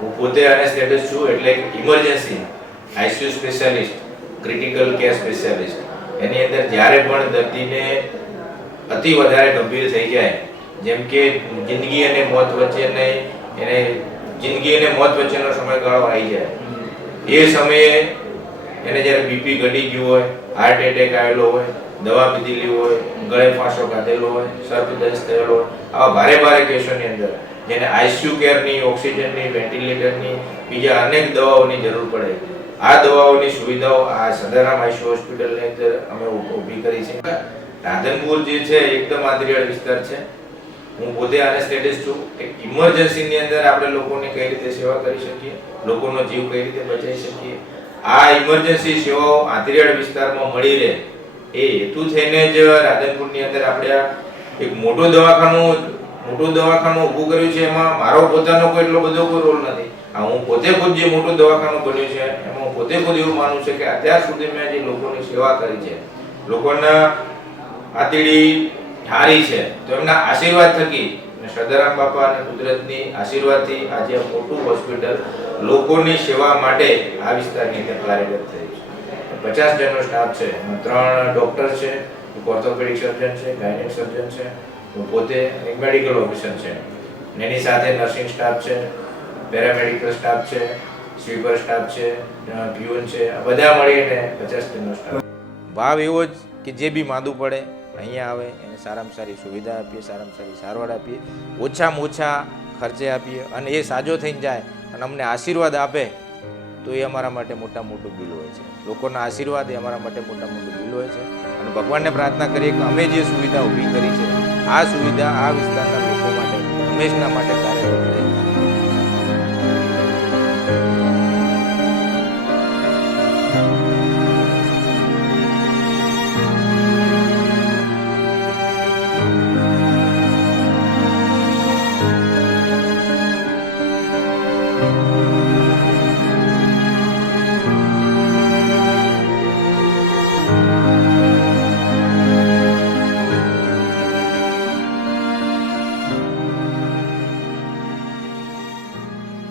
હું પોતે એનેસ્થેટિસ્ટ છું, એટલે emergency ICU specialist, critical care specialist. એની અંદર જ્યારે પણ દર્દીને અતિ વધારે ગંભીર થઈ જાય, જેમ કે જિંદગી અને મોત વચ્ચેનો સમયગાળો આવી જાય, એ સમયે એને જ્યારે બીપી ઘટી ગયું હોય, હાર્ટ એટેક આવેલો હોય, દવા પીધેલી હોય, ગળે ફાંસો ખાધેલો હોય, સર્પદંશ થયેલો હોય, આવા ભારે ભારે કેસોની અંદર જેને આઈસીયુ કેરની, ઓક્સિજનની, વેન્ટિલેટરની, બીજા અનેક દવાઓની જરૂર પડે, આ દવાઓની સુવિધાઓ આ સદારામ આઈસીયુ હોસ્પિટલની અંદર અમે ઊભી કરી છે. રાધનપુર જે છે એકદમ આંતરિયાળ વિસ્તાર છે. હું પોતે એનેસ્થેટિસ્ટ છું. એક ઇમરજન્સીની અંદર આપણે લોકોની કઈ રીતે સેવા કરી શકીએ, લોકોનો જીવ કઈ રીતે બચાવી શકીએ, આ ઇમરજન્સી સેવાઓ આંતરિયાળ વિસ્તારમાં મળી રહે, એ હેતુ થઈને જ રાધનપુરની અંદર આપણે એક મોટું દવાખાનું ઊભું કર્યું છે. એમાં મારો પોતાનો કોઈ એટલો બધો કોઈ રોલ નથી. હું પોતે ખુદ જે મોટું દવાખાનું બન્યું છે એમાં હું પોતે ખુદ એવું માનું છું કે અત્યાર સુધી મેં જે લોકોની સેવા કરી છે, લોકોના આંતરડી હારી છે, તો એમના આશીર્વાદ થકી, સદારામ બાપા અને કુદરતની આશીર્વાદથી આજે મોટું હોસ્પિટલ લોકોની સેવા માટે આ વિસ્તારની અંદર કાર્યરત થઈ છે. 50 જણનો સ્ટાફ છે, 3 ડોક્ટર છે, એક ઓર્થોપેડિક સર્જન છે, ગાયનેક સર્જન છે, હું પોતે એક મેડિકલ ઓફિસર છે, એની સાથે નર્સિંગ સ્ટાફ છે, પેરામેડિકલ સ્ટાફ છે, સ્વીપર સ્ટાફ છે, પ્યુન છે, બધા મળીને 50 જણનો સ્ટાફ. ભાવ એવો જ કે જે બી માંદું પડે અહીંયા આવે, એને સારામાં સારી સુવિધા આપીએ, સારામાં સારી સારવાર આપીએ, ઓછામાં ઓછા ખર્ચે આપીએ, અને એ સાજો થઈને જાય અને અમને આશીર્વાદ આપે તો એ અમારા માટે મોટું બિલ હોય છે. લોકોના આશીર્વાદ એ અમારા માટે મોટું બિલ હોય છે. અને ભગવાનને પ્રાર્થના કરીએ કે અમે જે સુવિધા ઊભી કરી છે, આ સુવિધા આ વિસ્તારના લોકો માટે હંમેશના માટે કાર્યરત